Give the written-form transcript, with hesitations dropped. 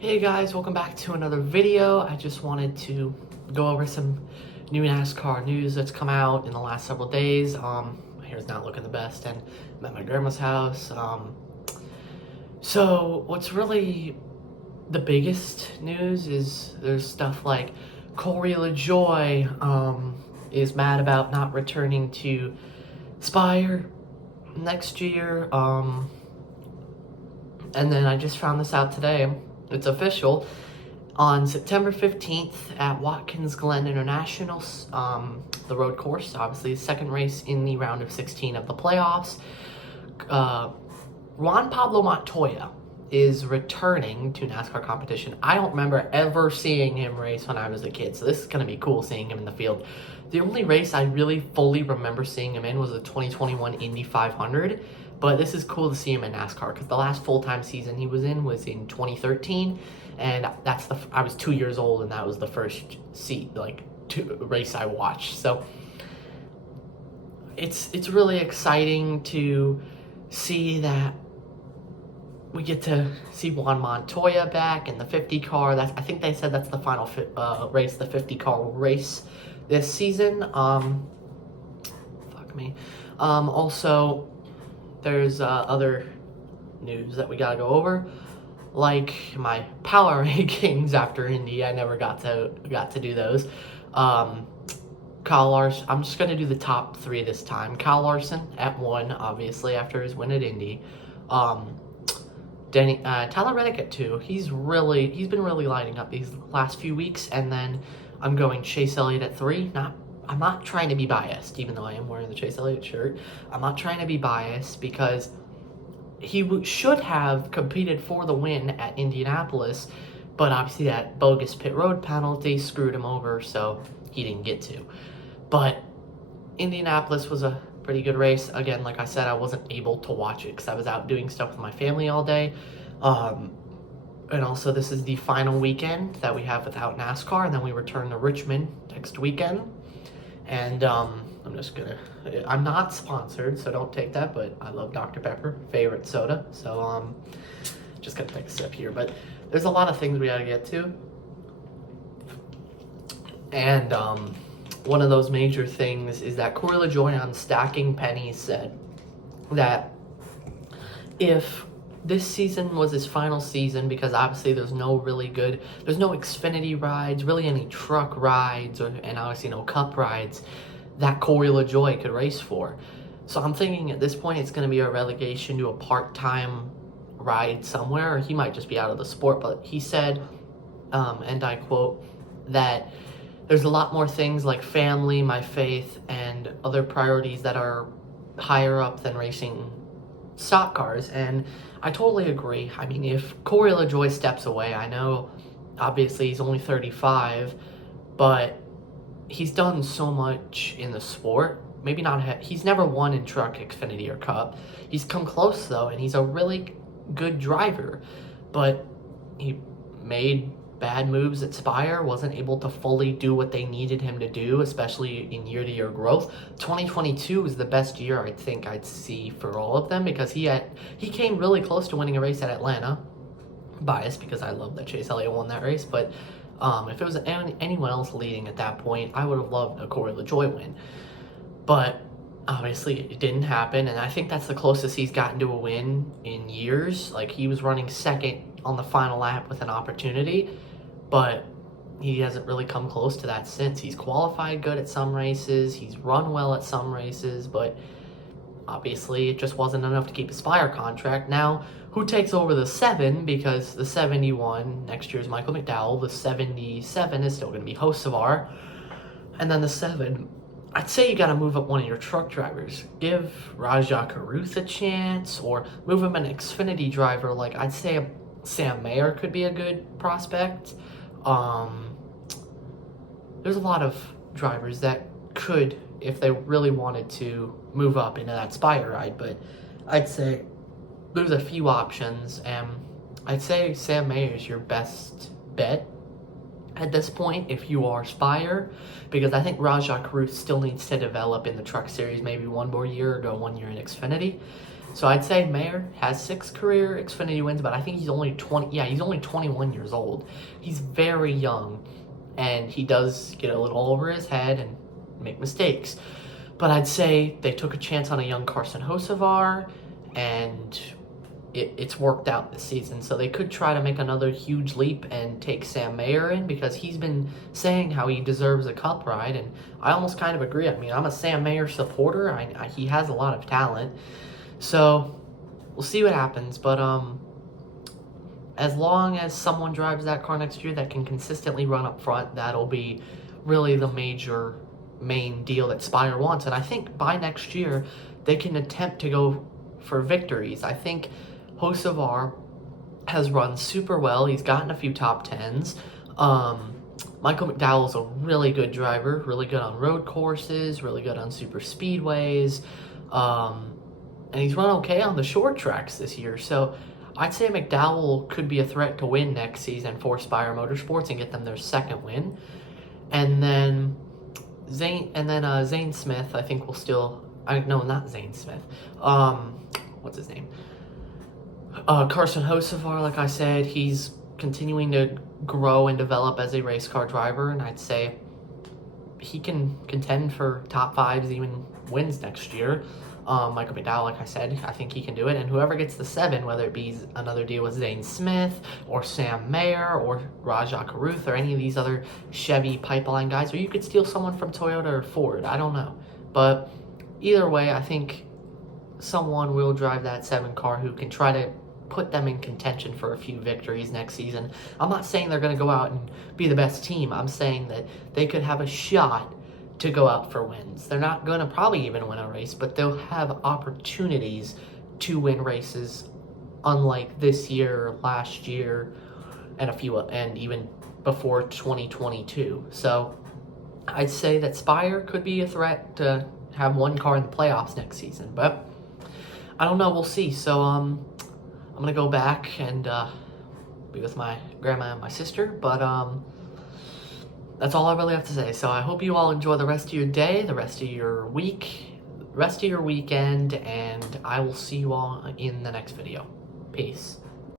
Hey guys, welcome back to another video. I just wanted to go over some new NASCAR news that's come out in the last several days. My hair's not looking the best, and I'm at my grandma's house. So what's really the biggest news is there's stuff like Corey LaJoie is mad about not returning to Spire next year. And then I just found this out today. It's official. On September 15th at Watkins Glen International, the road course, obviously the second race in the round of 16 of the playoffs, Juan Pablo Montoya is returning to NASCAR competition. I don't remember ever seeing him race when I was a kid, so this is going to be cool seeing him in the field. The only race I really fully remember seeing him in was the 2021 Indy 500, but this is cool to see him in NASCAR because the last full-time season he was in 2013, and I was 2 years old, and that was the first race I watched. So it's really exciting to see that we get to see Juan Montoya back in the 50 car. I think they said that's the final race the 50 car will race this season. Fuck me. Also, there's other news that we gotta go over, like my power rankings after Indy. I never got to do those. Kyle Larson. I'm just gonna do the top three this time. Kyle Larson at 1, obviously after his win at Indy. Tyler Reddick at 2. He's been really lighting up these last few weeks. And then I'm going Chase Elliott at 3. I'm not trying to be biased, even though I am wearing the Chase Elliott shirt. I'm not trying to be biased because he should have competed for the win at Indianapolis, but obviously that bogus pit road penalty screwed him over, so he didn't get to. But Indianapolis was a pretty good race. Again, like I said, I wasn't able to watch it because I was out doing stuff with my family all day. And also, this is the final weekend that we have without NASCAR, and then we return to Richmond next weekend. And I'm not sponsored, so don't take that, but I love Dr. Pepper, favorite soda. So just gonna take a sip here, but there's a lot of things we gotta get to. And one of those major things is that Corey LaJoie on Stacking Pennies said that if this season was his final season, because obviously there's no Xfinity rides, really any truck rides, and obviously no Cup rides that Corey LaJoie could race for. So I'm thinking at this point it's going to be a relegation to a part-time ride somewhere, or he might just be out of the sport. But he said, and I quote, that there's a lot more things like family, my faith, and other priorities that are higher up than racing stock cars. And I totally agree. I mean, if Corey LaJoie steps away, I know obviously he's only 35, but he's done so much in the sport. Maybe not, he's never won in truck, Xfinity, or Cup. He's come close though, and he's a really good driver, but he made bad moves at Spire, wasn't able to fully do what they needed him to do, especially in year-to-year growth. 2022 is the best year I think I'd see for all of them, because he came really close to winning a race at Atlanta. Biased because I love that Chase Elliott won that race, but if it was anyone else leading at that point, I would have loved a Corey LaJoie win. But obviously it didn't happen, and I think that's the closest he's gotten to a win in years. Like, he was running second on the final lap with an opportunity, but he hasn't really come close to that since. He's qualified good at some races, he's run well at some races, but obviously it just wasn't enough to keep his Spire contract. Now, who takes over the 7? Because the 71 next year is Michael McDowell, the 77 is still going to be Hocevar, and then the 7, I'd say you got to move up one of your truck drivers. Give Rajah Caruth a chance, or move him an Xfinity driver. Like, I'd say Sam Mayer could be a good prospect. There's a lot of drivers that could, if they really wanted to, move up into that Spire ride, but I'd say there's a few options, and I'd say Sam Mayer is your best bet at this point if you are Spire, because I think Rajah Caruth still needs to develop in the truck series, maybe one more year, or go 1 year in Xfinity. So I'd say Mayer has 6 career Xfinity wins, but I think he's only 20. Yeah, he's only 21 years old. He's very young, and he does get a little over his head and make mistakes. But I'd say they took a chance on a young Carson Hocevar, and it's worked out this season. So they could try to make another huge leap and take Sam Mayer in, because he's been saying how he deserves a cup ride, and I almost kind of agree. I mean, I'm a Sam Mayer supporter. He has a lot of talent. So we'll see what happens. But as long as someone drives that car next year that can consistently run up front, that'll be really the main deal that Spire wants. And I think by next year, they can attempt to go for victories. I think Hocevar has run super well. He's gotten a few top 10s. Michael McDowell's a really good driver, really good on road courses, really good on super speedways. And he's run okay on the short tracks this year. So I'd say McDowell could be a threat to win next season for Spire Motorsports and get them their 2nd win. And then Zane Smith, I think will still... no, not Zane Smith. What's his name? Carson Hocevar, like I said, he's continuing to grow and develop as a race car driver, and I'd say he can contend for top 5s, even wins next year. Michael McDowell, like I said, I think he can do it. And whoever gets the 7, whether it be another deal with Zane Smith or Sam Mayer or Rajah Caruth or any of these other Chevy pipeline guys, or you could steal someone from Toyota or Ford, I don't know. But either way, I think someone will drive that 7 car who can try to put them in contention for a few victories next season. I'm not saying they're going to go out and be the best team. I'm saying that they could have a shot to go out for wins. They're not going to probably even win a race, but they'll have opportunities to win races, unlike this year, last year, and even before 2022. So I'd say that Spire could be a threat to have 1 car in the playoffs next season, but I don't know. We'll see. So I'm gonna go back and be with my grandma and my sister, but that's all I really have to say. So I hope you all enjoy the rest of your day, the rest of your week, rest of your weekend, and I will see you all in the next video. Peace.